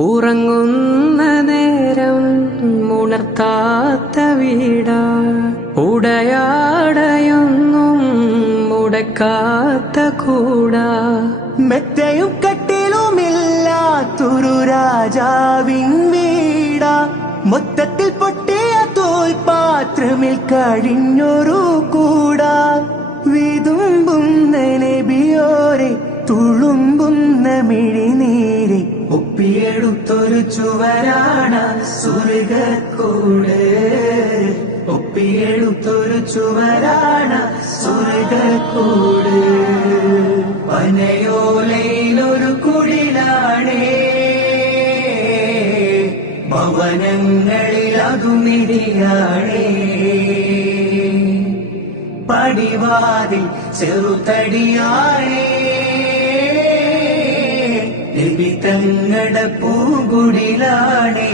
ഉറങ്ങുന്ന നേരം ഉണർത്താത്ത വീടാ, ഉടയാടയൊന്നും മുടക്കാത്ത കൂടാ, മെത്തയും കട്ടിലുമില്ലാത്തൊരു രാജാവിൻ വീടാ, മൊത്തത്തിൽ പൊട്ടിയ തോൽപാത്രമിൽ കഴിഞ്ഞൊരു കൂടാ, വിതുമ്പുന്ന നബിയോരെ തുളുമ്പുന്ന മിഴിനീരെ ഒപ്പിയെടുത്തൊരു ചുവരാണ് സ്വർഗ്ഗക്കൂട്, ഒപ്പിയെടുത്തൊരു ചുവരാണ് സ്വർഗ്ഗക്കൂട്. പനയോലയിലൊരു കുടിലാണേ, ഭവനങ്ങളിൽ അതുമിടിയാണേ, പടിവാതിൽ ചെറുതടിയാണേ, നബി തങ്ങളുടെ പൂങ്കുടിലാണേ.